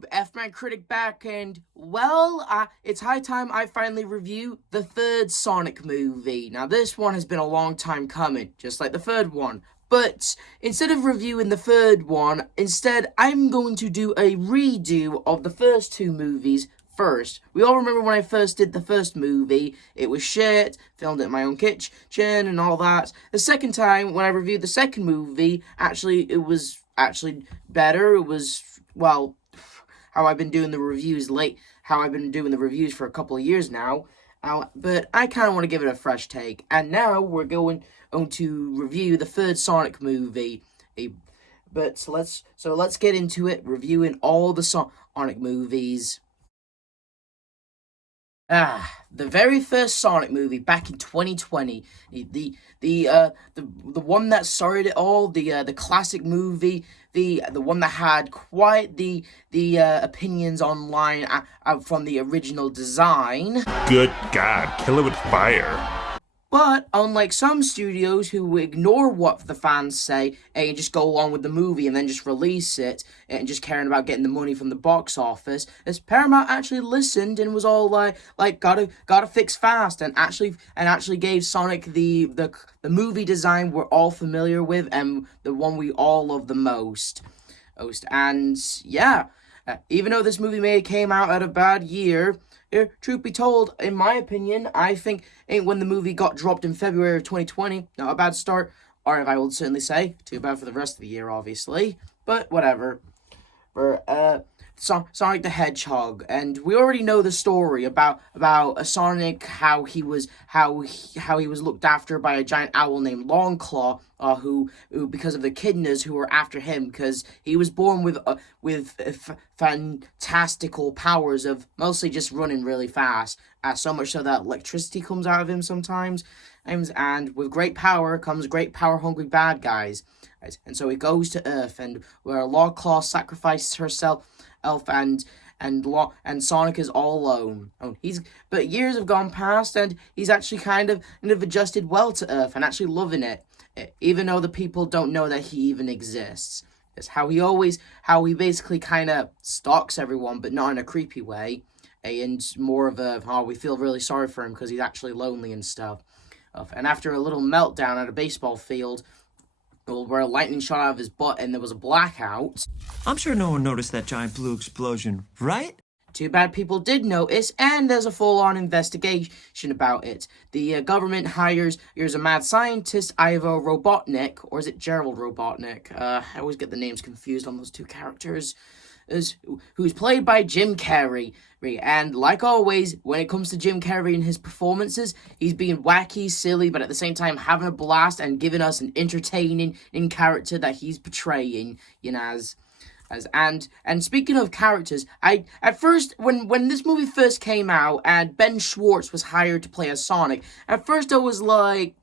YouTube, F-Man Critic back, and, well, it's high time I finally review the third Sonic movie. Now, this one has been a long time coming, just like the third one. But instead of reviewing the third one, I'm going to do a redo of the first two movies first. We all remember when I first did the first movie, it was shit, filmed it in my own kitchen and all that. The second time, when I reviewed the second movie, it was actually better. It was, well, how I've been doing the reviews for a couple of years now. But I kind of want to give it a fresh take. And now we're going to review the third Sonic movie. So let's get into it, reviewing all the Sonic movies. The very first Sonic movie back in 2020, the one that started it all, the classic movie, the one that had quite the opinions online from the original design. Good God, kill it with fire. But unlike some studios who ignore what the fans say and just go along with the movie and then just release it and just caring about getting the money from the box office, as Paramount actually listened and was all like gotta fix fast and actually gave Sonic the movie design we're all familiar with and the one we all love the most. And yeah, even though this movie may have came out at a bad year, truth be told, in my opinion, I think when the movie got dropped in February of 2020, not a bad start, or if I would certainly say, too bad for the rest of the year, obviously, but whatever. Sonic the Hedgehog, and we already know the story about Sonic, how he was looked after by a giant owl named Longclaw, who because of the echidnas who were after him, because he was born with fantastical powers of mostly just running really fast, so much so that electricity comes out of him sometimes, and with great power comes great power-hungry bad guys. And so he goes to Earth, and where Longclaw sacrifices herself, and Sonic is all alone. But years have gone past, and he's actually kind of adjusted well to Earth and actually loving it, even though the people don't know that he even exists. It's how he basically kind of stalks everyone, but not in a creepy way, and more of we feel really sorry for him because he's actually lonely and stuff. And after a little meltdown at a baseball field, where a lightning shot out of his butt and there was a blackout. I'm sure no one noticed that giant blue explosion, right? Too bad people did notice, and there's a full-on investigation about it. The government hires a mad scientist, Ivo Robotnik, or is it Gerald Robotnik? I always get the names confused on those two characters. Who's played by Jim Carrey. And like always, when it comes to Jim Carrey and his performances, he's being wacky, silly, but at the same time having a blast and giving us an entertaining character that he's portraying, And speaking of characters, at first, when this movie first came out and Ben Schwartz was hired to play as Sonic, at first I was like,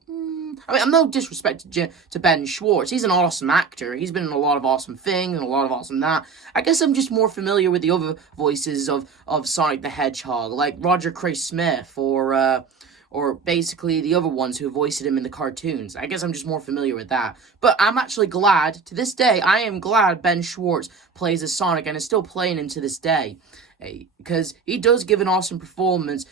I'm no disrespect to Ben Schwartz. He's an awesome actor. He's been in a lot of awesome things and a lot of awesome that. I guess I'm just more familiar with the other voices of Sonic the Hedgehog, like Roger Cray Smith or basically the other ones who voiced him in the cartoons. I guess I'm just more familiar with that. But I'm actually glad, to this day, I am glad Ben Schwartz plays as Sonic and is still playing him to this day. Because he does give an awesome performance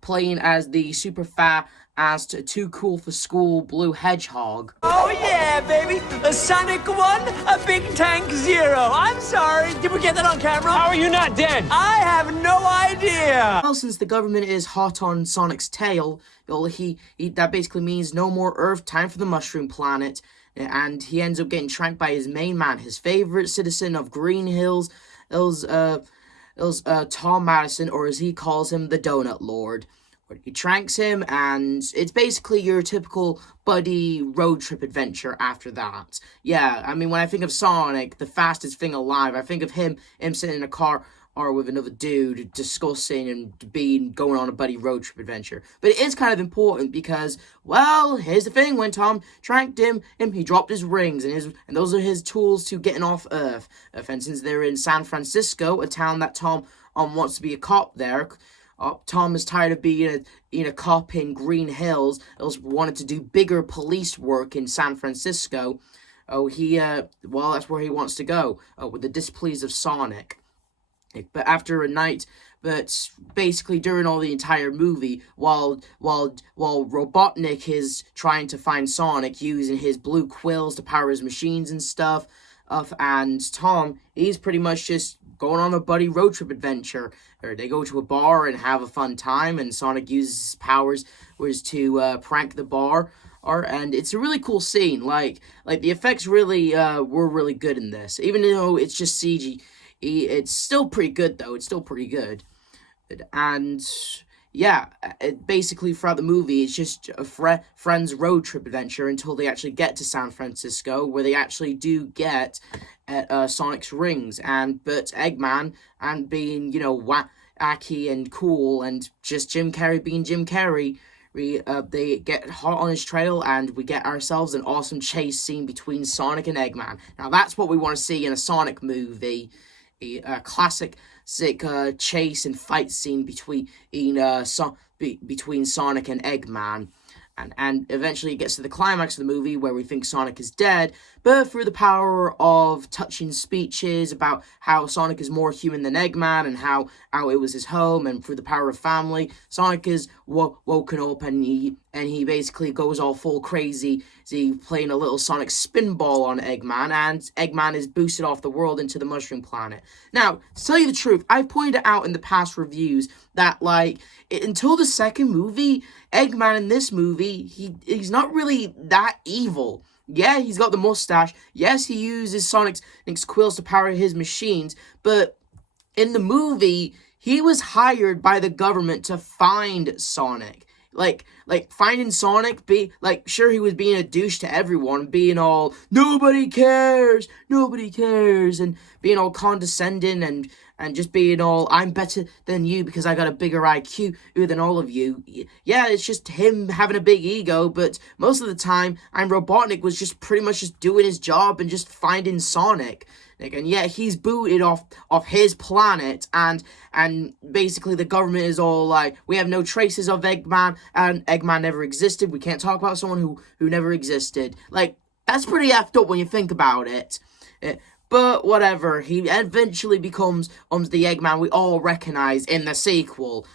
playing as the super fat as too cool for school blue hedgehog. Oh yeah, baby! A Sonic 1, a Big Tank 0. I'm sorry, did we get that on camera? How are you not dead? I have no idea! Well, since the government is hot on Sonic's tail, that basically means no more Earth, time for the Mushroom Planet, and he ends up getting tranked by his main man, his favorite citizen of Green Hills, Tom Madison, or as he calls him, the Donut Lord. He tranks him, and it's basically your typical buddy road trip adventure after that. Yeah, I mean, when I think of Sonic, the fastest thing alive, I think of him sitting in a car or with another dude discussing and going on a buddy road trip adventure. But it is kind of important because, well, here's the thing, when Tom tranked him, he dropped his rings, and those are his tools to getting off Earth. And since they're in San Francisco, a town that Tom wants to be a cop there, Tom is tired of being a cop in Green Hills. He wanted to do bigger police work in San Francisco. That's where he wants to go, with the displeasure of Sonic. But after a night, but basically during all the entire movie, while Robotnik is trying to find Sonic using his blue quills to power his machines and stuff, and Tom, he's pretty much just going on a buddy road trip adventure. Or they go to a bar and have a fun time, and Sonic uses his powers to prank the bar. And it's a really cool scene. Like the effects really were really good in this, even though it's just CG. It's still pretty good though. It's still pretty good. And yeah, basically throughout the movie, it's just a friend's road trip adventure until they actually get to San Francisco, where they actually do get Sonic's rings. But Eggman, and being wacky and cool, and just Jim Carrey being Jim Carrey, they get hot on his trail, and we get ourselves an awesome chase scene between Sonic and Eggman. Now that's what we want to see in a Sonic movie. A classic chase and fight scene between Sonic and Eggman. And eventually it gets to the climax of the movie where we think Sonic is dead, but through the power of touching speeches about how Sonic is more human than Eggman and how it was his home, and through the power of family, Sonic is woken up, and he basically goes all full crazy, playing a little Sonic spinball on Eggman, and Eggman is boosted off the world into the Mushroom Planet. Now, to tell you the truth, I've pointed out in the past reviews that, until the second movie, Eggman in this movie, he's not really that evil. Yeah, he's got the mustache. Yes, he uses Sonic's quills to power his machines, but in the movie, he was hired by the government to find Sonic. Like finding Sonic, sure, he was being a douche to everyone, being all, nobody cares, and being all condescending, and just being all, I'm better than you because I got a bigger IQ than all of you. Yeah, it's just him having a big ego, but most of the time, Robotnik was just pretty much just doing his job and just finding Sonic. And yet he's booted off his planet, and basically the government is all like, we have no traces of Eggman, and Eggman never existed. We can't talk about someone who never existed. That's pretty effed up when you think about it. But whatever, he eventually becomes the Eggman we all recognize in the sequel.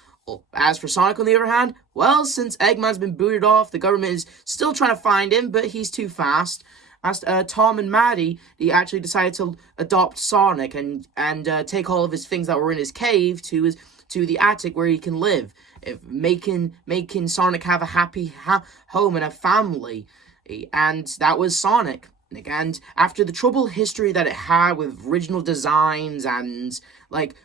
As for Sonic, on the other hand, well, since Eggman's been booted off, the government is still trying to find him, but he's too fast. As Tom and Maddie, they actually decided to adopt Sonic and take all of his things that were in his cave to the attic where he can live, making Sonic have a happy home and a family. And that was Sonic. And after the troubled history that it had with original designs and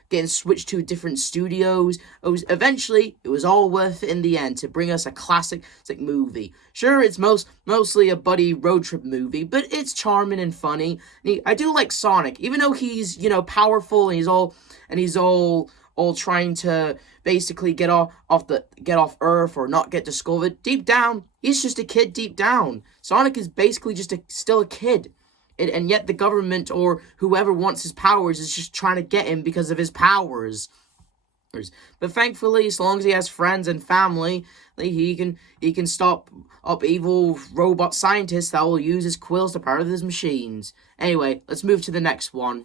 getting switched to different studios, eventually it was all worth it in the end to bring us a classic movie. Sure, it's mostly a buddy road trip movie, but it's charming and funny. I do like Sonic, even though he's powerful, and he's all trying to basically get off Earth or not get discovered. Deep down, he's just a kid. Deep down, Sonic is basically just still a kid, and yet the government or whoever wants his powers is just trying to get him because of his powers. But thankfully, as long as he has friends and family, he can stop up evil robot scientists that will use his quills to power his machines. Anyway, let's move to the next one.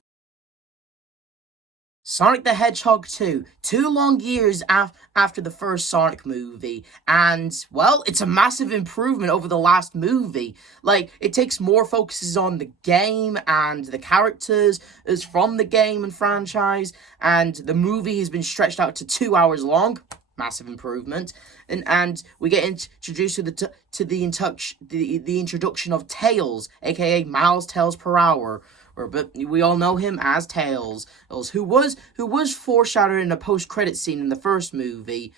Sonic the Hedgehog 2, 2 long years after the first Sonic movie, and, well, it's a massive improvement over the last movie. It takes more focuses on the game and the characters as from the game and franchise, and the movie has been stretched out to 2 hours long. Massive improvement. And we get introduced to the introduction of Tails, aka Miles Tails per Hour. But we all know him as Tails, who was foreshadowed in a post-credit scene in the first movie.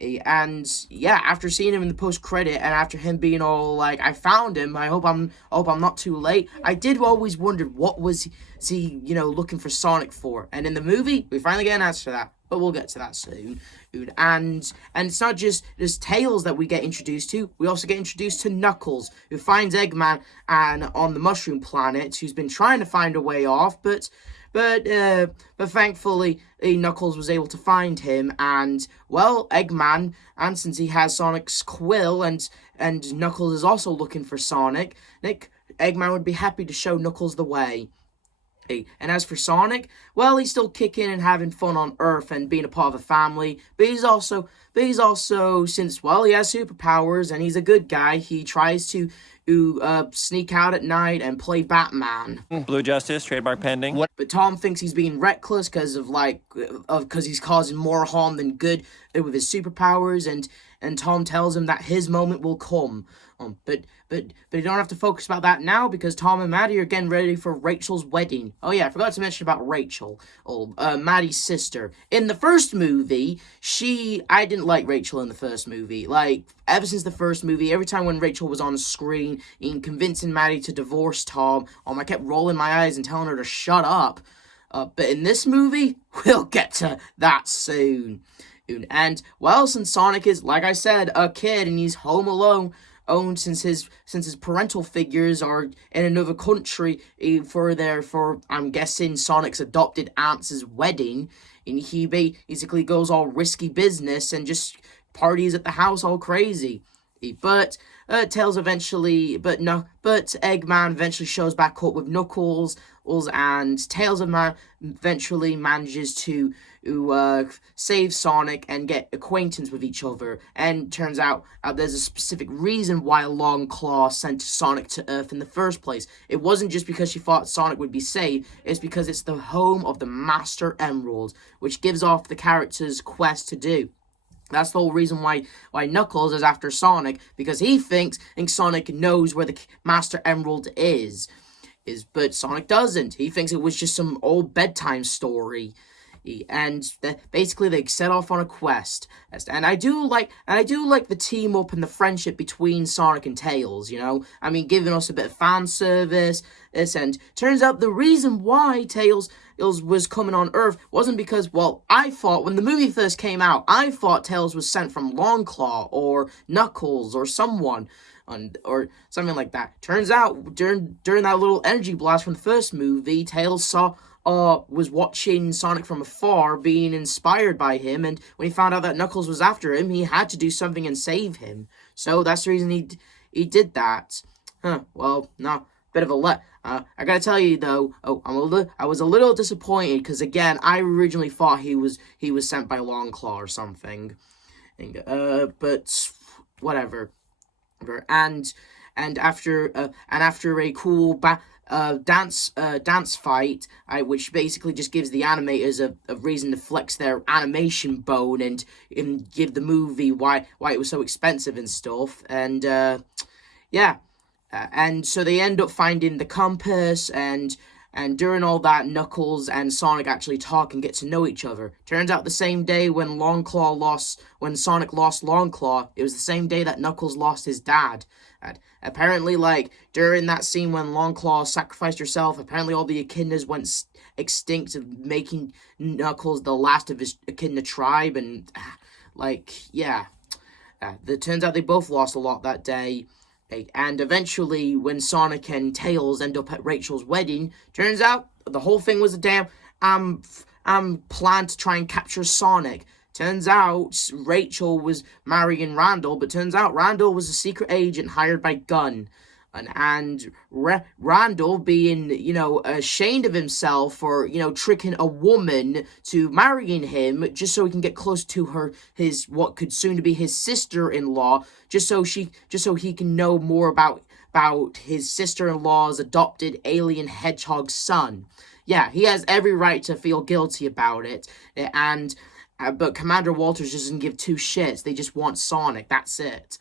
And yeah, after seeing him in the post-credit, and after him being all I found him, I hope I'm not too late, I did always wonder what was he looking for Sonic for. And in the movie, we finally get an answer to that, but we'll get to that soon. And it's not just Tails that we get introduced to. We also get introduced to Knuckles, who finds Eggman on the Mushroom Planet, who's been trying to find a way off, but thankfully Knuckles was able to find him, and, well, Eggman, and since he has Sonic's quill, and Knuckles is also looking for Sonic, Eggman would be happy to show Knuckles the way. And as for Sonic, well, he's still kicking and having fun on Earth and being a part of the family. But he's also, since, well, he has superpowers and he's a good guy, he tries to sneak out at night and play Batman. Blue Justice, trademark pending. But Tom thinks he's being reckless because he's causing more harm than good with his superpowers, and Tom tells him that his moment will come. But you don't have to focus about that now, because Tom and Maddie are getting ready for Rachel's wedding. Oh yeah, I forgot to mention about Rachel, Maddie's sister. In the first movie, I didn't like Rachel in the first movie. Like, ever since the first movie, every time when Rachel was on screen, in convincing Maddie to divorce Tom, I kept rolling my eyes and telling her to shut up. But in this movie, we'll get to that soon. And, well, since Sonic is, like I said, a kid and he's home alone, since his parental figures are in another country for I'm guessing Sonic's adopted aunt's wedding, and he basically goes all risky business and just parties at the house all crazy. But Eggman eventually shows back up with Knuckles, and Tails eventually manages to save Sonic and get acquaintance with each other. And turns out there's a specific reason why Long Claw sent Sonic to Earth in the first place. It wasn't just because she thought Sonic would be saved, it's because it's the home of the Master Emerald, which gives off the character's quest to do. That's the whole reason why Knuckles is after Sonic, because he thinks Sonic knows where the Master Emerald is. But Sonic doesn't. He thinks it was just some old bedtime story. And basically they set off on a quest. And I do like the team up and the friendship between Sonic and Tails, you know? I mean, giving us a bit of fan service. And turns out the reason why Tails was coming on Earth wasn't because, well, I thought when the movie first came out, I thought Tails was sent from Longclaw or Knuckles or someone. Or something like that. Turns out, during that little energy blast from the first movie, Tails was watching Sonic from afar, being inspired by him, and when he found out that Knuckles was after him, he had to do something and save him. So that's the reason he did that. Well, no, bit of a I gotta tell you though, I was a little disappointed, because again, I originally thought he was sent by Longclaw or something. But whatever. And after a cool dance fight, which basically just gives the animators a reason to flex their animation bone and give the movie why it was so expensive and stuff. And and so they end up finding the compass, and during all that, Knuckles and Sonic actually talk and get to know each other. Turns out the same day when Sonic lost Longclaw, it was the same day that Knuckles lost his dad. And apparently, like, during that scene when Longclaw sacrificed herself, apparently all the echidnas went extinct, making Knuckles the last of his echidna tribe, and, it turns out they both lost a lot that day. And eventually, when Sonic and Tails end up at Rachel's wedding, turns out the whole thing was a damn plan to try and capture Sonic. Turns out Rachel was marrying Randall, but turns out Randall was a secret agent hired by Gunn. And Randall, being, ashamed of himself for, tricking a woman to marrying him just so he can get close to his what could soon to be his sister-in-law, just so he can know more about his sister-in-law's adopted alien hedgehog son. Yeah, he has every right to feel guilty about it, but Commander Walters doesn't give two shits. They just want Sonic. That's it.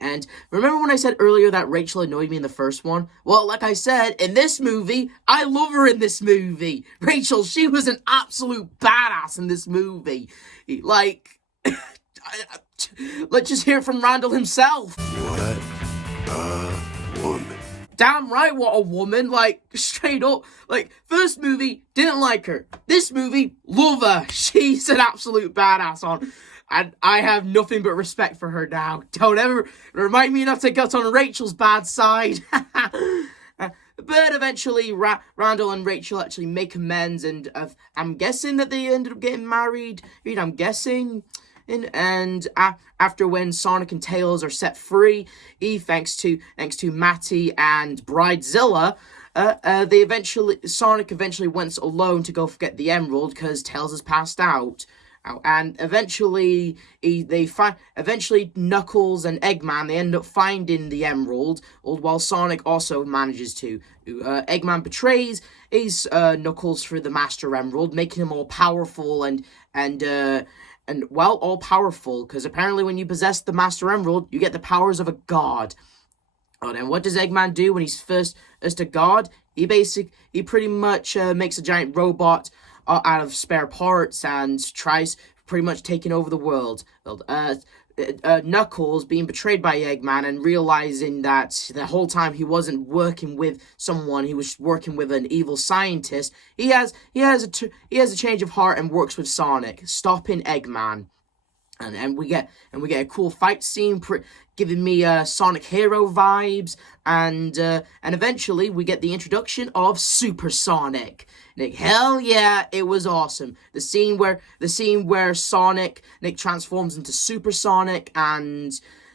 And remember when I said earlier that Rachel annoyed me in the first one? Well, like I said, in this movie, I love her in this movie. Rachel, she was an absolute badass in this movie. Like, let's just hear from Randall himself. What a woman. Damn right, what a woman. Like, straight up. Like, first movie, didn't like her. This movie, love her. She's an absolute badass on. And I have nothing but respect for her now. Don't ever remind me not to get on Rachel's bad side. But eventually, Randall and Rachel actually make amends, and I'm guessing that they ended up getting married. I'm guessing. And after when Sonic and Tails are set free, thanks to Matty and Bridezilla, Sonic eventually went alone to go get the emerald because Tails has passed out. And eventually, Knuckles and Eggman, they end up finding the emerald, while Sonic also manages to. Eggman betrays Knuckles for the Master Emerald, making him all powerful and all powerful, because apparently when you possess the Master Emerald, you get the powers of a god. Oh, and what does Eggman do when he's first as a god? He pretty much makes a giant robot out of spare parts and tries pretty much taking over the world. Knuckles being betrayed by Eggman and realizing that the whole time he wasn't working with someone, he was working with an evil scientist. He has a change of heart and works with Sonic, stopping Eggman. And we get a cool fight scene, giving me Sonic Hero vibes, and eventually we get the introduction of Super Sonic. Hell yeah, it was awesome. The scene where Sonic transforms into Super Sonic and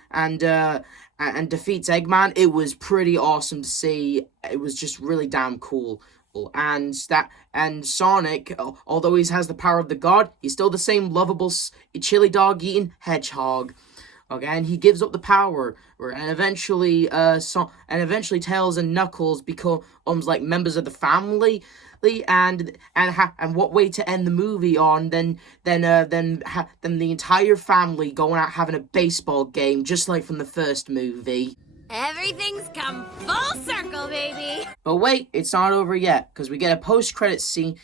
defeats Eggman. It was pretty awesome to see. It was just really damn cool. And Sonic, although he has the power of the god, he's still the same lovable chili dog eating hedgehog. Okay, and he gives up the power, and eventually Tails and Knuckles becomes like members of the family. And what way to end the movie on than the entire family going out having a baseball game, just like from the first movie. Everything's come full circle, baby! But wait, it's not over yet, because we get a post-credit scene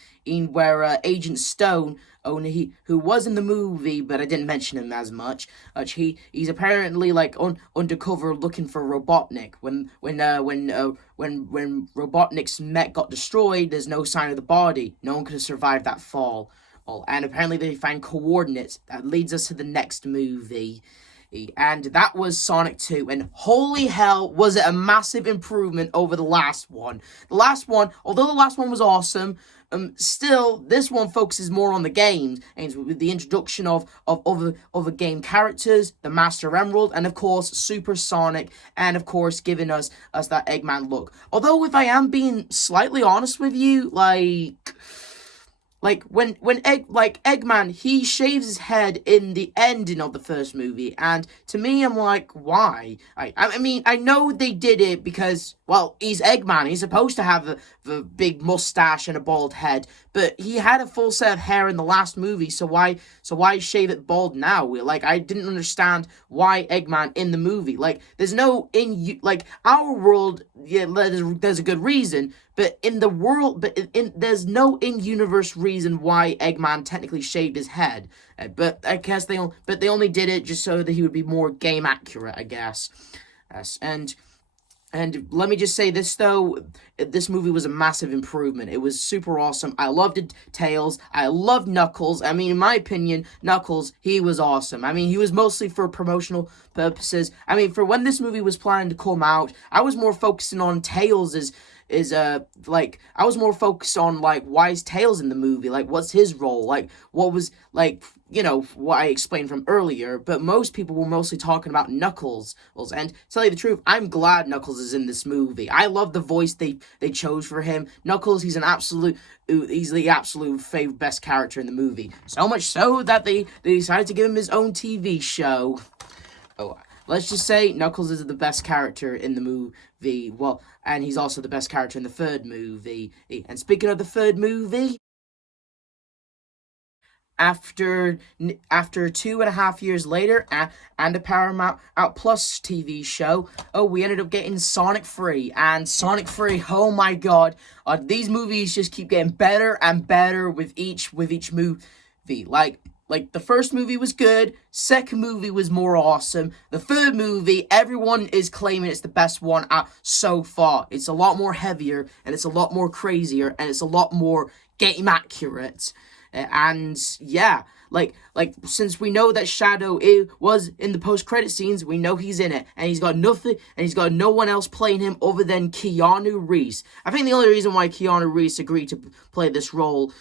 where Agent Stone, who was in the movie, but I didn't mention him as much, he's apparently like undercover looking for Robotnik. When Robotnik's mech got destroyed, there's no sign of the body. No one could have survived that fall. And apparently they find coordinates that leads us to the next movie. And that was Sonic 2, and holy hell, was it a massive improvement over the last one. Although the last one was awesome, still, this one focuses more on the games, and with the introduction of other game characters, the Master Emerald, and of course, Super Sonic, and of course, giving us that Eggman look. Although, if I am being slightly honest with you, when Eggman, he shaves his head in the ending of the first movie, and to me, I'm like, why? I mean, I know they did it because, well, he's Eggman. He's supposed to have a big mustache and a bald head, but he had a full set of hair in the last movie, so why shave it bald now? I didn't understand why Eggman in the movie. There's no our world, yeah, there's a good reason, but in the world, there's no in-universe reason why Eggman technically shaved his head. But I guess they only did it just so that he would be more game accurate, I guess. Yes, and let me just say this, though. This movie was a massive improvement. It was super awesome. I loved Tails. I loved Knuckles. I mean, in my opinion, Knuckles, he was awesome. I mean, he was mostly for promotional purposes. I mean, for when this movie was planning to come out, I was more focusing on Tails I was more focused on, why is Tails in the movie? What's his role? What was, what I explained from earlier, but most people were mostly talking about Knuckles. And to tell you the truth, I'm glad Knuckles is in this movie. I love the voice they chose for him. Knuckles, he's the absolute favorite best character in the movie. So much so that they decided to give him his own TV show. Oh, let's just say Knuckles is the best character in the movie. Well, and he's also the best character in the third movie. And speaking of the third movie, after 2.5 years later, and a Paramount Plus TV show, we ended up getting Sonic 3. And Sonic 3, oh my god, these movies just keep getting better and better with each movie. The first movie was good, second movie was more awesome, the third movie, everyone is claiming it's the best one out so far. It's a lot more heavier, and it's a lot more crazier, and it's a lot more game accurate. And yeah, since we know that Shadow was in the post-credit scenes, we know he's in it, and he's got no one else playing him other than Keanu Reeves. I think the only reason why Keanu Reeves agreed to play this role,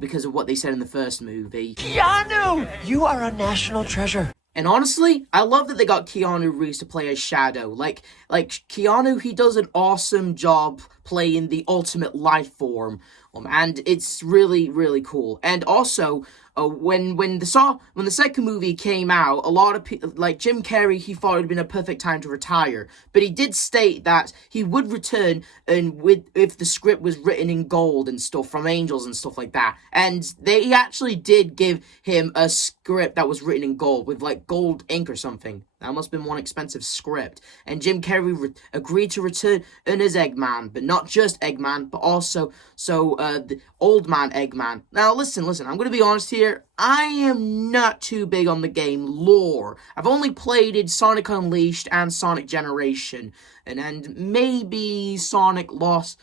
because of what they said in the first movie. Keanu! You are a national treasure. And honestly, I love that they got Keanu Reeves to play as Shadow. Keanu, he does an awesome job playing the ultimate life form. And it's really, really cool. And also, when the second movie came out, a lot of people, like Jim Carrey, he thought it would been a perfect time to retire, but he did state that he would return if the script was written in gold and stuff from angels and stuff like that. And they actually did give him a script that was written in gold with like gold ink or something. That must have been one expensive script. And Jim Carrey agreed to return as Eggman, but not just Eggman, but also the old man Eggman. Now, listen, I'm going to be honest here. I am not too big on the game lore. I've only played Sonic Unleashed and Sonic Generation, and maybe Sonic Lost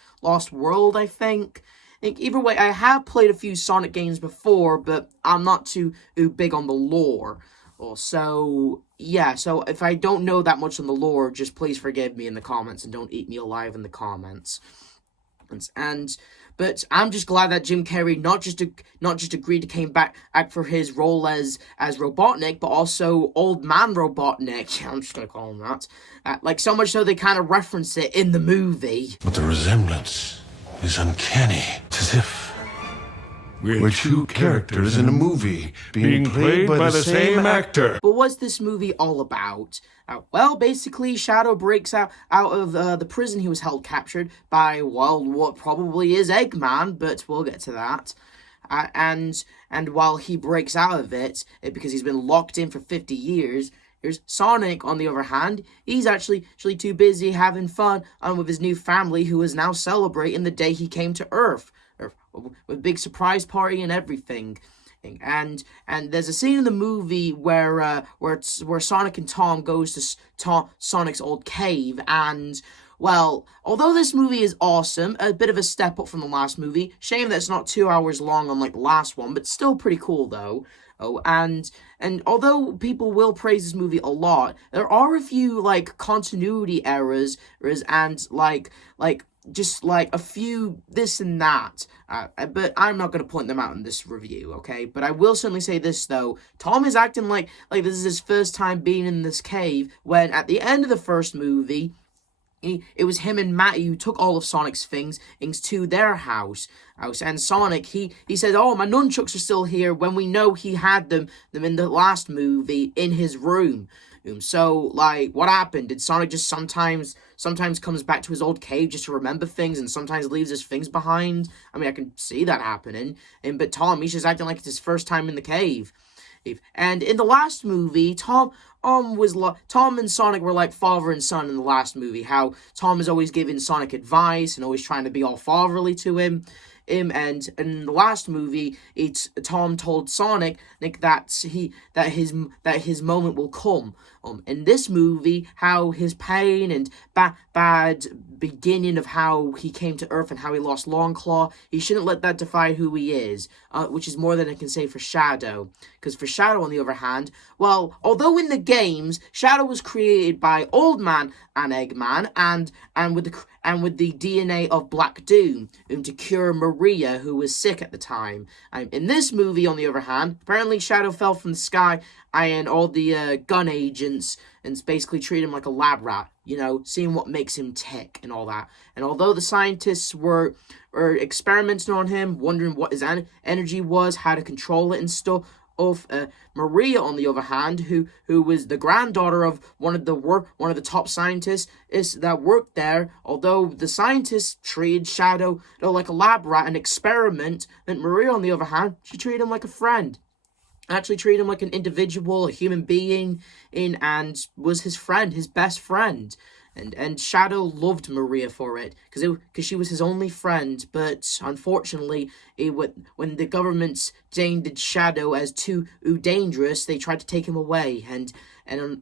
World, I think. Either way, I have played a few Sonic games before, but I'm not too big on the lore. So, yeah, so if I don't know that much on the lore, just please forgive me in the comments and don't eat me alive in the comments. But I'm just glad that Jim Carrey not just agreed to came back for his role as Robotnik, but also Old Man Robotnik. I'm just gonna call him that. Like so much so they kind of reference it in the movie. But the resemblance is uncanny. It's as if we're two characters in a movie being played by the same actor. But what's this movie all about? Well, basically, Shadow breaks out of the prison he was held captured by, well, what probably is Eggman, but we'll get to that. And while he breaks out of it, because he's been locked in for 50 years, here's Sonic, on the other hand. He's actually too busy having fun with his new family, who is now celebrating the day he came to Earth. With a big surprise party and everything. And there's a scene in the movie where Sonic and Tom goes to Sonic's old cave, and well, although this movie is awesome, a bit of a step up from the last movie, shame that it's not 2 hours long unlike the last one, but still pretty cool though. And although people will praise this movie a lot, there are a few like continuity errors and like just like a few this and that, but I'm not going to point them out in this review, okay? But I will certainly say this, though. Tom is acting like this is his first time being in this cave, when at the end of the first movie, it was him and Matty who took all of Sonic's things to their house. And Sonic, he said, oh, my nunchucks are still here, when we know he had them in the last movie in his room. So, like, what happened? Did Sonic just sometimes comes back to his old cave just to remember things and sometimes leaves his things behind? I mean, I can see that happening. But Tom, he's just acting like it's his first time in the cave. And in the last movie, Tom and Sonic were like father and son in the last movie. How Tom is always giving Sonic advice and always trying to be all fatherly to him. And in the last movie, Tom told Sonic that his moment will come. In this movie, how his pain and bad beginning of how he came to Earth and how he lost Longclaw, he shouldn't let that define who he is, which is more than I can say for Shadow. Because for Shadow, on the other hand, well, although in the games, Shadow was created by Old Man and Eggman, and with the DNA of Black Doom, to cure Maria, who was sick at the time. In this movie, on the other hand, apparently Shadow fell from the sky, and all the gun agents and basically treat him like a lab rat, seeing what makes him tick and all that. And although the scientists were experimenting on him, wondering what his energy was, how to control it and stuff, Maria, on the other hand, who was the granddaughter of one of the top scientists that worked there, although the scientists treated Shadow like a lab rat and experiment, and Maria, on the other hand, she treated him like a friend. Actually treated him like an individual, a human being, and was his friend, his best friend. And Shadow loved Maria for it, because she was his only friend. But unfortunately, when the government deemed Shadow as too dangerous, they tried to take him away. And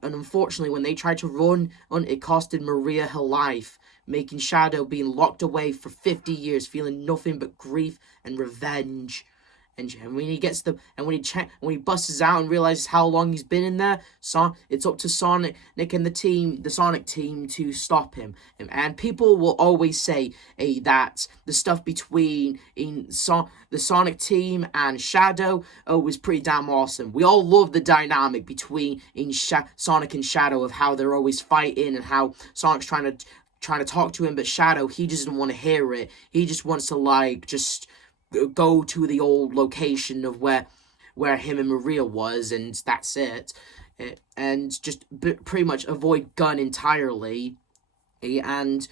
unfortunately, when they tried to run, it costed Maria her life, making Shadow being locked away for 50 years, feeling nothing but grief and revenge. And when he busts out and realizes how long he's been in there, it's up to Sonic and the Sonic team to stop him. And people will always say that the stuff between the Sonic team and Shadow was pretty damn awesome. We all love the dynamic between Sonic and Shadow, of how they're always fighting and how Sonic's trying to trying to talk to him, but Shadow, he just doesn't want to hear it. He just wants to, like, just go to the old location of where him and Maria was, and that's it. And just pretty much avoid Gunn entirely. And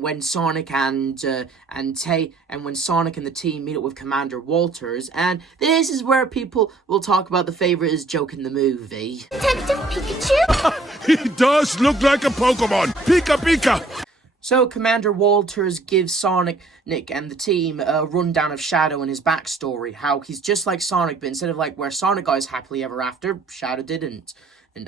when Sonic and when Sonic and the team meet up with Commander Walters, and this is where people will talk about the favorite joke in the movie. Detective Pikachu? He does look like a Pokemon! Pika Pika! So Commander Walters gives Sonic, Nick, and the team a rundown of Shadow and his backstory, how he's just like Sonic, but instead of like where Sonic goes happily ever after, Shadow didn't.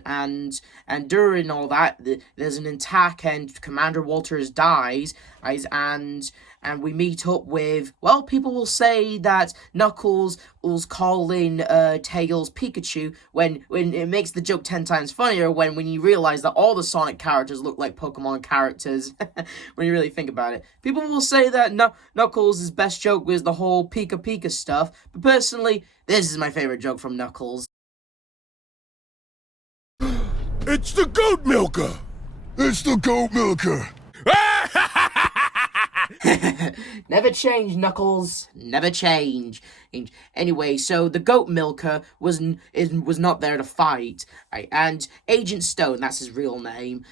And during all that, there's an attack, and Commander Walters dies, and we meet up with, well, people will say that Knuckles was calling Tails Pikachu when it makes the joke 10 times funnier when you realize that all the Sonic characters look like Pokemon characters, when you really think about it. People will say that Knuckles' best joke was the whole Pika Pika stuff, but personally, this is my favorite joke from Knuckles. It's the goat milker! It's the goat milker! Never change, Knuckles. Never change. Anyway, so the goat milker was not there to fight, right? And Agent Stone, that's his real name.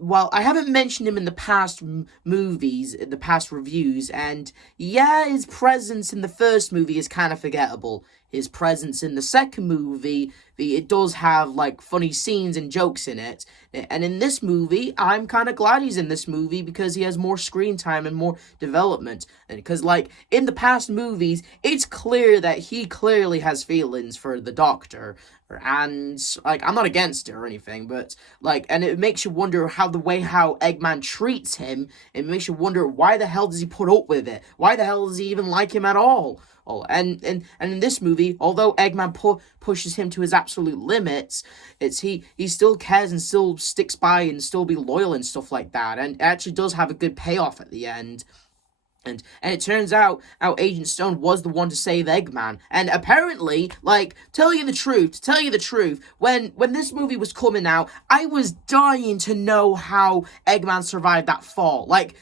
Well, I haven't mentioned him in the past movies, the past reviews, and yeah, his presence in the first movie is kind of forgettable. His presence in the second movie, it does have, like, funny scenes and jokes in it. And in this movie, I'm kind of glad he's in this movie because he has more screen time and more development. And because, like, in the past movies, it's clear that he clearly has feelings for the Doctor. And, like, I'm not against it or anything, but, like, and it makes you wonder how Eggman treats him. It makes you wonder, why the hell does he put up with it? Why the hell does he even like him at all? Oh, and in this movie, although Eggman pushes him to his absolute limits, he still cares and still sticks by and still be loyal and stuff like that, and it actually does have a good payoff at the end. And it turns out Agent Stone was the one to save Eggman. And apparently, like, tell you the truth, when this movie was coming out, I was dying to know how Eggman survived that fall. Like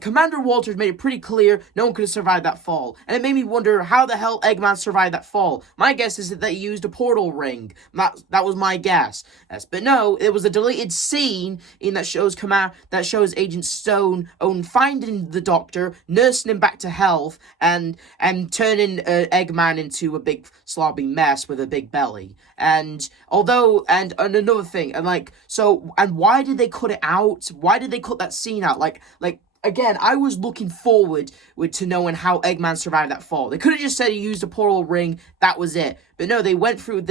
Commander Walters made it pretty clear no one could have survived that fall. And it made me wonder how the hell Eggman survived that fall. My guess is that he used a portal ring. That was my guess. Yes, but no, it was a deleted scene that shows Agent Stone finding the Doctor, nursing him back to health, and turning Eggman into a big slobby mess with a big belly. And another thing, and why did they cut it out? Why did they cut that scene out? Like again, I was looking forward to knowing how Eggman survived that fall. They could have just said he used a portal ring, that was it. But no, they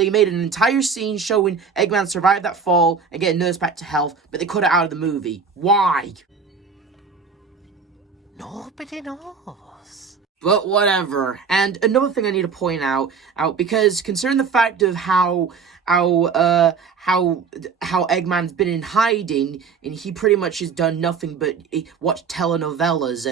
made an entire scene showing Eggman survived that fall and get nursed back to health, but they cut it out of the movie. Why? Nobody knows. But whatever. And another thing I need to point out because considering the fact of how Eggman's been in hiding, and he pretty much has done nothing but watch telenovelas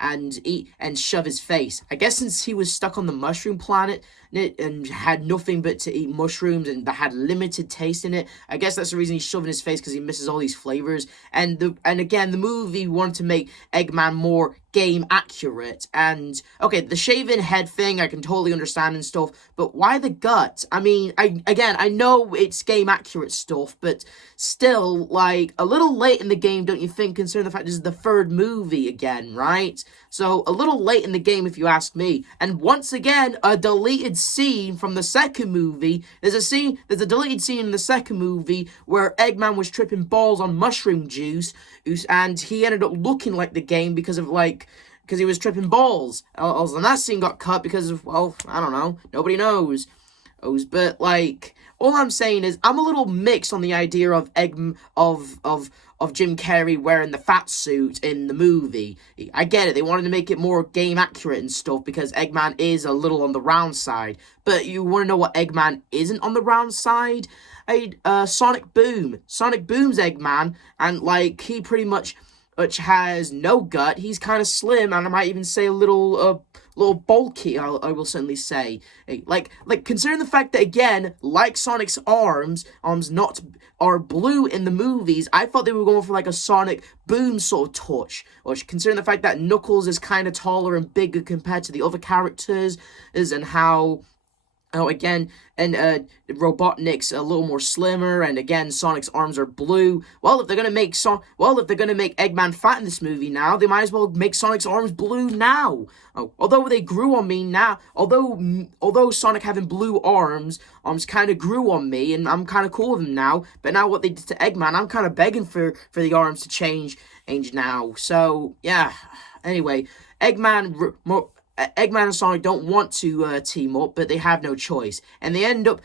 and shove his face. I guess since he was stuck on the mushroom planet and had nothing but to eat mushrooms and that had limited taste in it, I guess that's the reason he's shoving his face, because he misses all these flavors. And again, the movie wanted to make Eggman more game accurate. And okay, the shaven head thing I can totally understand and stuff, but why the gut? I mean, I know it's game accurate stuff, but still, like, a little late in the game, don't you think, considering the fact this is the third movie again, right? So, a little late in the game, if you ask me. And once again, a deleted scene from the second movie. There's a deleted scene in the second movie where Eggman was tripping balls on mushroom juice, and he ended up looking like the game because he was tripping balls. And that scene got cut because of, well, I don't know, nobody knows. But, like, all I'm saying is I'm a little mixed on the idea of Jim Carrey wearing the fat suit in the movie. I get it, they wanted to make it more game accurate and stuff because Eggman is a little on the round side. But you want to know what Eggman isn't on the round side? Sonic Boom. Sonic Boom's Eggman, and, like, he pretty much has no gut. He's kind of slim, and I might even say a little bulky. I will certainly say, like considering the fact that again, like Sonic's arms not are blue in the movies, I thought they were going for like a Sonic Boom sort of touch. Or considering the fact that Knuckles is kind of taller and bigger compared to the other characters, and how. Oh, again, and Robotnik's a little more slimmer, and again, Sonic's arms are blue. Well, if they're gonna make Eggman fat in this movie now, they might as well make Sonic's arms blue now. Oh, although they grew on me now, although Sonic having blue arms kind of grew on me, and I'm kind of cool with them now. But now what they did to Eggman, I'm kind of begging for the arms to change now. So yeah. Anyway, Eggman and Sonic don't want to team up, but they have no choice, and they end up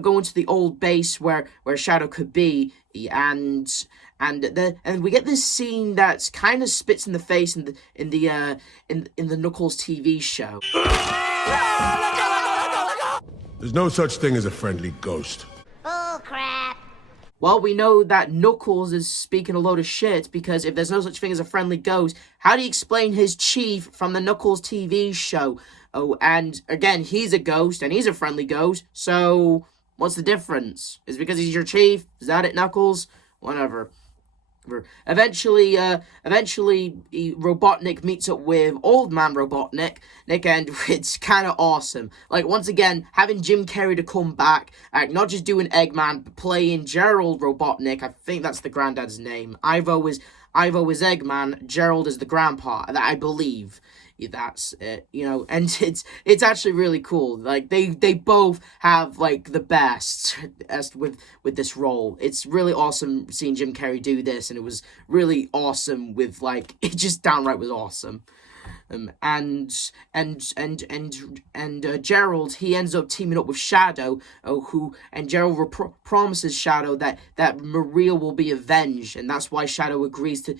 going to the old base where Shadow could be, and we get this scene that's kind of spits in the face in the Knuckles TV show. There's no such thing as a friendly ghost. Bull crap. Well, we know that Knuckles is speaking a load of shit, because if there's no such thing as a friendly ghost, how do you explain his chief from the Knuckles TV show? Oh, and again, he's a ghost, and he's a friendly ghost, so what's the difference? Is it because he's your chief? Is that it, Knuckles? Whatever. Eventually, Robotnik meets up with Old Man Robotnik, and it's kind of awesome. Like, once again, having Jim Carrey to come back, not just doing Eggman, but playing Gerald Robotnik. I think that's the granddad's name. Ivo is Eggman, Gerald is the grandpa, I believe. That's it, and it's actually really cool. Like, they both have like the best as with this role. It's really awesome seeing Jim Carrey do this, and it was really awesome with like, it just downright was awesome. And Gerald, he ends up teaming up with Shadow, and Gerald promises Shadow that Maria will be avenged, and that's why Shadow agrees to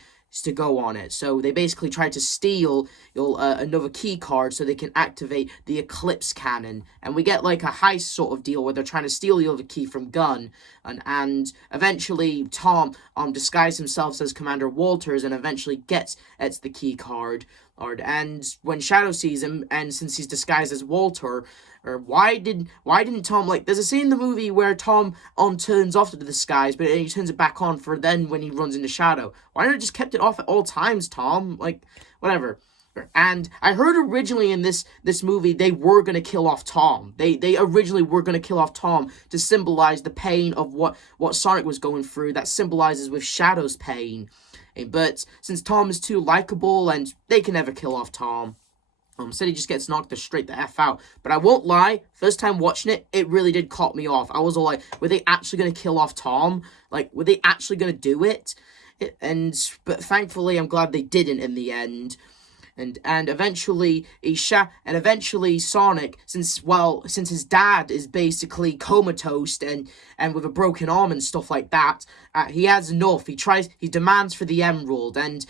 go on it. So they basically try to steal another key card so they can activate the Eclipse Cannon, and we get like a heist sort of deal where they're trying to steal the other key from Gunn, and eventually Tom disguises himself as Commander Walters and eventually gets the key card. And when Shadow sees him, and since he's disguised as Walter, or why didn't Tom, like, there's a scene in the movie where Tom turns off the disguise, but he turns it back on for then when he runs into Shadow. Why not just kept it off at all times, Tom? Like, whatever. And I heard originally in this movie they were gonna kill off Tom. They originally were gonna kill off Tom to symbolize the pain of what Sonic was going through. That symbolizes with Shadow's pain. But since Tom is too likable and they can never kill off Tom, so he just gets knocked straight the F out. But I won't lie, first time watching it, it really did caught me off. I was all like, were they actually going to kill off Tom? Like, were they actually going to do it? But thankfully, I'm glad they didn't in the end. And eventually Sonic, since his dad is basically comatose and with a broken arm and stuff like that, he has enough. He demands for the emerald, and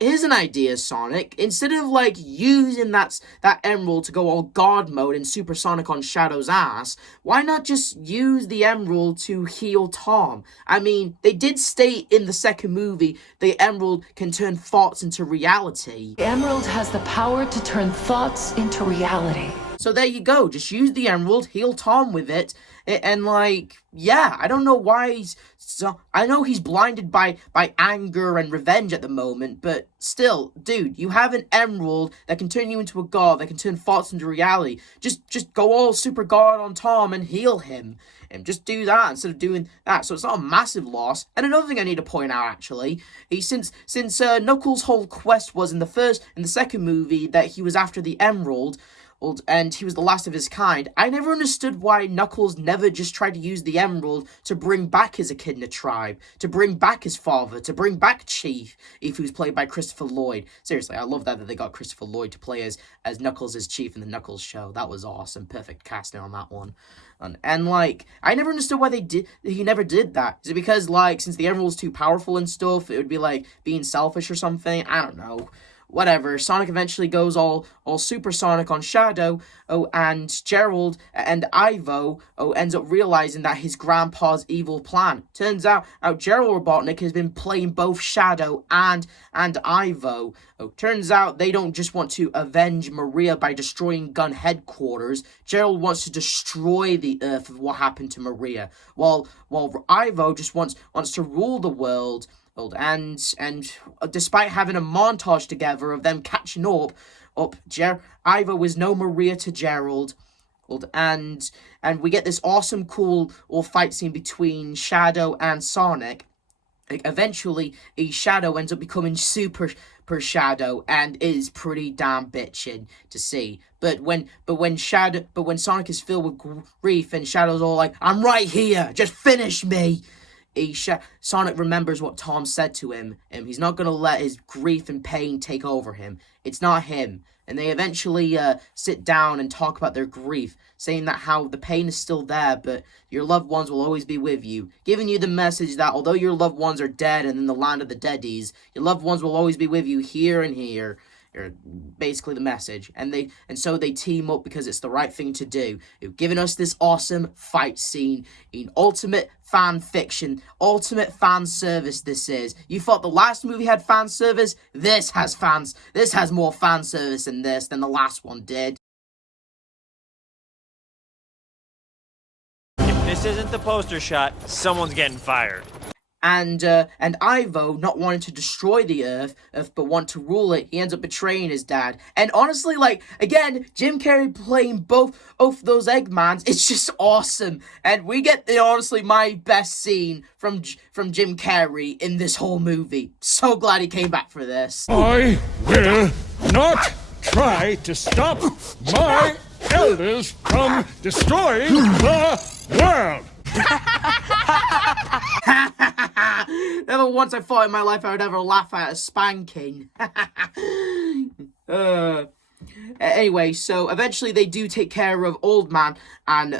here's an idea, Sonic. Instead of like using that emerald to go all God mode and supersonic on Shadow's ass, why not just use the emerald to heal Tom? I mean, they did state in the second movie the emerald can turn thoughts into reality. The emerald has the power to turn thoughts into reality. So there you go. Just use the emerald, heal Tom with it, and like, yeah, I don't know why I know he's blinded by anger and revenge at the moment, but still, dude, you have an emerald that can turn you into a god, that can turn thoughts into reality. Just go all super god on Tom and heal him. And just do that instead of doing that. So it's not a massive loss. And another thing I need to point out, actually, since Knuckles' whole quest was in the second movie that he was after the emerald, and he was the last of his kind, I never understood why Knuckles never just tried to use the emerald to bring back his Echidna tribe, to bring back his father, to bring back Chief, if he was played by Christopher Lloyd. Seriously, I love that they got Christopher Lloyd to play as Knuckles as Chief in the Knuckles show. That was awesome. Perfect casting on that one. And like, I never understood why he never did that. Is it because, like, since the emerald's too powerful and stuff, it would be like being selfish or something? I don't know. whatever. Sonic eventually goes all supersonic on Shadow. And Gerald and Ivo ends up realizing that his grandpa's evil plan. Turns out Gerald Robotnik has been playing both Shadow and Ivo. Turns out they don't just want to avenge Maria by destroying Gun headquarters. Gerald wants to destroy the Earth of what happened to Maria, while Ivo just wants to rule the world. And despite having a montage together of them catching up, Ivo was no Maria to Gerald. And we get this awesome, cool fight scene between Shadow and Sonic. Eventually, Shadow ends up becoming Super Shadow, and it is pretty damn bitchin' to see. But when Sonic is filled with grief and Shadow's all like, "I'm right here, just finish me." Sonic remembers what Tom said to him, and he's not going to let his grief and pain take over him. It's not him. And they eventually sit down and talk about their grief, saying that how the pain is still there, but your loved ones will always be with you, giving you the message that although your loved ones are dead and in the land of the deadies, your loved ones will always be with you here and here. Basically the message. And so they team up because it's the right thing to do. You've given us this awesome fight scene in ultimate fan fiction, ultimate fan service. This is. You thought the last movie had fan service? This has more fan service in this than the last one did. If this isn't the poster shot, someone's getting fired. And Ivo, not wanting to destroy the Earth, but want to rule it, he ends up betraying his dad. And honestly, again, Jim Carrey playing both of those Eggmans, it's just awesome. And we get, honestly, my best scene from Jim Carrey in this whole movie. So glad he came back for this. I will not try to stop my elders from destroying the world. Never once I thought in my life I would ever laugh at a spanking. Anyway, so eventually they do take care of Old Man and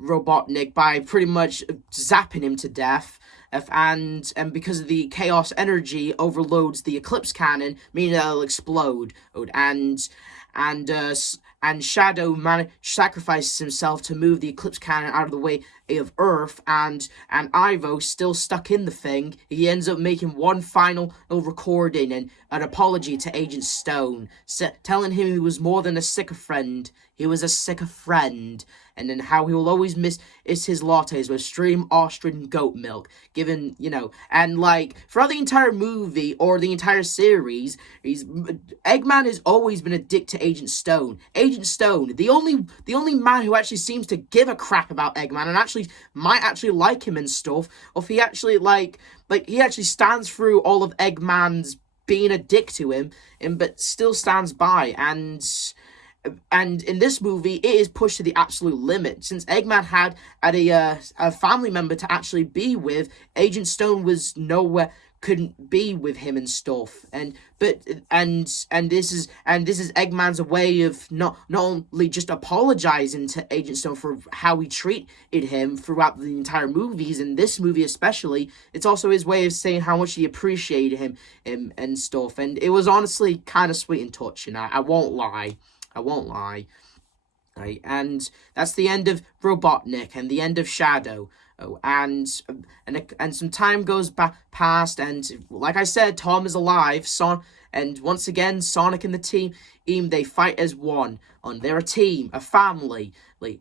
Robotnik by pretty much zapping him to death. And because of the chaos energy overloads the Eclipse Cannon, meaning that it'll explode. And Shadow sacrifices himself to move the Eclipse Cannon out of the way of Earth, and Ivo, still stuck in the thing, he ends up making one final recording and an apology to Agent Stone, telling him he was more than a sicker friend, he was a sicker friend, and then how he will always miss his lattes with stream Austrian goat milk, given, and throughout the entire movie, or the entire series, Eggman has always been a dick to Agent Stone. Agent Stone, the only man who actually seems to give a crap about Eggman, and might actually like him and stuff, or if he actually, he actually stands through all of Eggman's being a dick to him, but still stands by, and in this movie, it is pushed to the absolute limit. Since Eggman had a family member to actually be with, Agent Stone was nowhere, couldn't be with him and stuff. And this is Eggman's way of not only just apologizing to Agent Stone for how he treated him throughout the entire movies, and this movie especially, it's also his way of saying how much he appreciated him and stuff. And it was honestly kind of sweet and touching. I won't lie. Right, and that's the end of Robotnik and the end of Shadow. And some time goes past, and like I said, Tom is alive. And once again, Sonic and the team, they fight as one. They're a team, a family.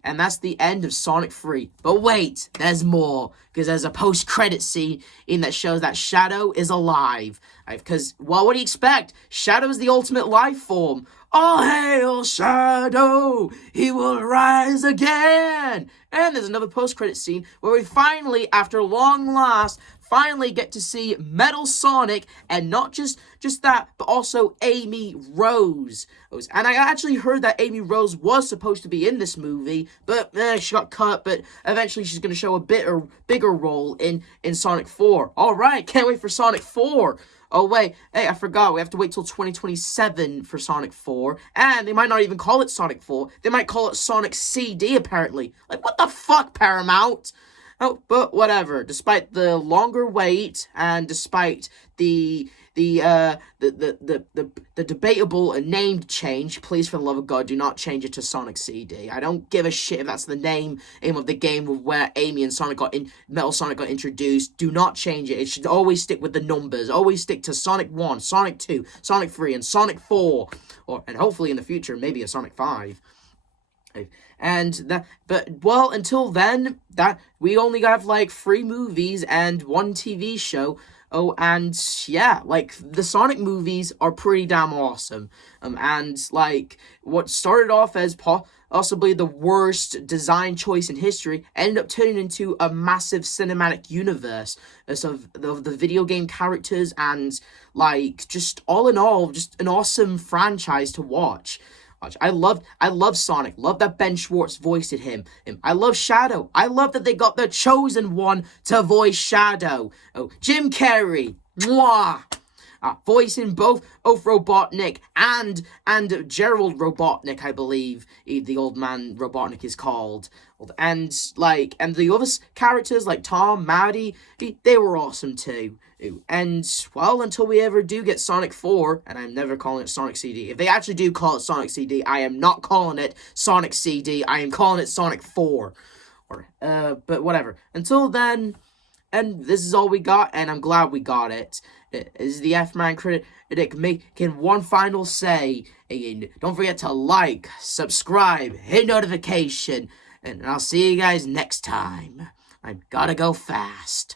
And that's the end of Sonic 3. But wait, there's more, because there's a post-credit scene that shows that Shadow is alive. Because, well, what do you expect? Shadow is the ultimate life form. All hail Shadow! He will rise again! And there's another post-credit scene where we finally, after long last, get to see Metal Sonic, and not just that, but also Amy Rose. And I actually heard that Amy Rose was supposed to be in this movie, but she got cut, but eventually she's going to show a bigger role in Sonic 4. Alright, can't wait for Sonic 4! Oh, wait, hey, I forgot, we have to wait till 2027 for Sonic 4, and they might not even call it Sonic 4, they might call it Sonic CD, apparently. What the fuck, Paramount? Oh, but whatever, despite the longer wait, and despite the the debatable and named change, please for the love of God, do not change it to Sonic CD. I don't give a shit if that's the name of the game of where Amy and Metal Sonic got introduced. Do not change it. It should always stick with the numbers. Always stick to Sonic 1, Sonic 2, Sonic 3, and Sonic 4. And hopefully in the future, maybe a Sonic 5. But until then, that we only have like 3 movies and 1 TV show. Oh, and yeah, like the Sonic movies are pretty damn awesome. And like what started off as possibly the worst design choice in history ended up turning into a massive cinematic universe of the video game characters, and like just all in all, just an awesome franchise to watch. I love Sonic. Love that Ben Schwartz voiced him. I love Shadow. I love that they got the chosen one to voice Shadow. Oh, Jim Carrey. Mwah! Voicing both Robotnik and Gerald Robotnik, I believe the old man Robotnik is called. And the other characters like Tom, Maddie, they were awesome too. And well, until we ever do get Sonic 4, and I'm never calling it Sonic CD. If they actually do call it Sonic CD, I am not calling it Sonic CD. I am calling it Sonic 4. But whatever. Until then, and this is all we got, and I'm glad we got it. Is the F-Man Critic making one final say. And don't forget to like, subscribe, hit notification, and I'll see you guys next time. I gotta go fast.